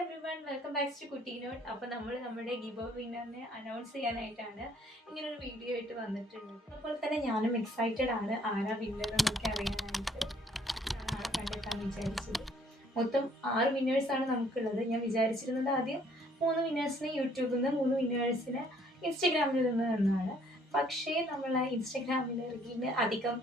Everyone, welcome back to കുട്ടി not. അപ്പോൾ നമ്മൾ നമ്മുടെ ഗിവ് വിന്നറിനെ അനൗൺസ് ചെയ്യാനായിട്ടാണ് ഇങ്ങനൊരു വീഡിയോ ആയിട്ട് വന്നിട്ടുള്ളത്. അതുപോലെ തന്നെ ഞാനും എക്സൈറ്റഡ് ആണ് ആരാ വിന്നർ എന്നൊക്കെ അറിയാനായിട്ട്. ഞാനാണ് കണ്ടെത്താൻ വിചാരിച്ചത്. മൊത്തം 6 വിന്നേഴ്സാണ് നമുക്കുള്ളത്. ഞാൻ വിചാരിച്ചിരുന്നത് ആദ്യം 3 വിന്നേഴ്സിനെ യൂട്യൂബിൽ നിന്ന്, 3 വിന്നേഴ്സിനെ ഇൻസ്റ്റഗ്രാമിൽ നിന്ന് എന്നാണ്. പക്ഷേ നമ്മൾ ഇൻസ്റ്റഗ്രാമിൽ റീലിന് അധികം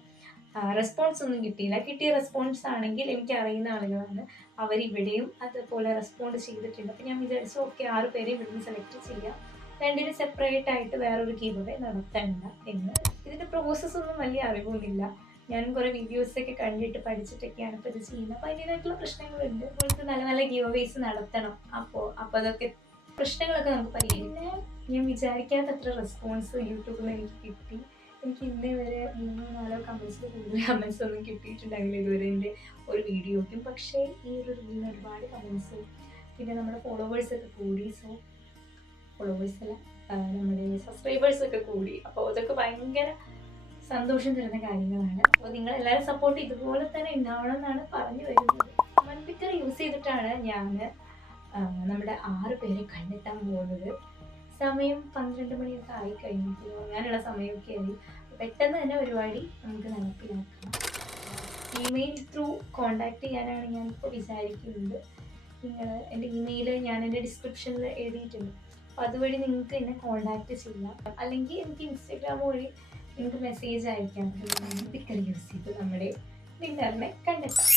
റെസ്പോൺസ് ഒന്നും കിട്ടിയില്ല. കിട്ടിയ റെസ്പോൺസ് ആണെങ്കിൽ എനിക്ക് അറിയുന്ന ആളുകളാണ്. അവരിവിടെയും അതുപോലെ റെസ്പോണ്ട് ചെയ്തിട്ടുണ്ട്. അപ്പോൾ ഞാൻ വിചാരിച്ചു ഓക്കെ 6 പേരെ ഇവിടുന്ന് സെലക്ട് ചെയ്യാം, 2 സെപ്പറേറ്റ് ആയിട്ട് വേറൊരു ഗീവ് അവേ നടത്തണ്ട എന്ന്. ഇതിൻ്റെ പ്രോസസ്സൊന്നും വലിയ അറിവൊന്നുമില്ല. ഞാനും കുറേ വീഡിയോസൊക്കെ കണ്ടിട്ട് പഠിച്ചിട്ടൊക്കെയാണ് ഇപ്പോൾ ഇത് ചെയ്യുന്നത്. അപ്പോൾ അതിൻ്റേതായിട്ടുള്ള പ്രശ്നങ്ങളുണ്ട്. നമുക്ക് നല്ല നല്ല ഗീവ് അവേസ് നടത്തണം. അപ്പോൾ അതൊക്കെ പ്രശ്നങ്ങളൊക്കെ നമുക്ക് പരിഹരിക്കാം. ഞാൻ വിചാരിക്കാത്തത്ര റെസ്പോൺസ് യൂട്യൂബിൽ നിന്ന് എനിക്ക് കിട്ടി. എനിക്ക് ഇന്നേ വരെ 3-4 കമൻസിൽ കൂടുതൽ കമൻസ് ഒന്നും കിട്ടിയിട്ടുണ്ടായില്ല ഇതുവരെ എൻ്റെ ഒരു വീഡിയോയ്ക്കും. പക്ഷേ ഈ ഒരു റീലിന് ഒരുപാട് കമൻസും പിന്നെ നമ്മുടെ ഫോളോവേഴ്സൊക്കെ കൂടി. ഫോളോവേഴ്സല്ല, നമ്മുടെ സബ്സ്ക്രൈബേഴ്സൊക്കെ കൂടി. അപ്പോൾ അതൊക്കെ ഭയങ്കര സന്തോഷം തരുന്ന കാര്യങ്ങളാണ്. അപ്പോൾ നിങ്ങളെല്ലാവരും സപ്പോർട്ട് ഇതുപോലെ തന്നെ ഉണ്ടാവണം എന്നാണ് പറഞ്ഞു വരുന്നത്. കമൻറ്റ് പിക്കർ യൂസ് ചെയ്തിട്ടാണ് ഞാൻ നമ്മുടെ 6 പേരെ കണ്ടെത്താൻ പോകുന്നത്. സമയം 12 മണിയൊക്കെ ആയി കഴിഞ്ഞിട്ട് അങ്ങനെയുള്ള സമയമൊക്കെ ആയി. പെട്ടെന്ന് തന്നെ പരിപാടി നമുക്ക് നടപ്പിലാക്കണം. ഇമെയിൽ ത്രൂ കോണ്ടാക്ട് ചെയ്യാനാണ് ഞാനിപ്പോൾ വിചാരിക്കുന്നത്. നിങ്ങൾ എൻ്റെ ഇമെയിൽ ഞാൻ എൻ്റെ ഡിസ്ക്രിപ്ഷനിൽ എഴുതിയിട്ടുണ്ട്. അപ്പോൾ അതുവഴി നിങ്ങൾക്ക് എന്നെ കോണ്ടാക്ട് ചെയ്യാം. അല്ലെങ്കിൽ എനിക്ക് ഇൻസ്റ്റഗ്രാം വഴി നിങ്ങൾക്ക് മെസ്സേജ് അയക്കാം. പിക്കർ യൂസ് ചെയ്ത് നമ്മുടെ വിന്നറിനെ കണ്ടെത്താം.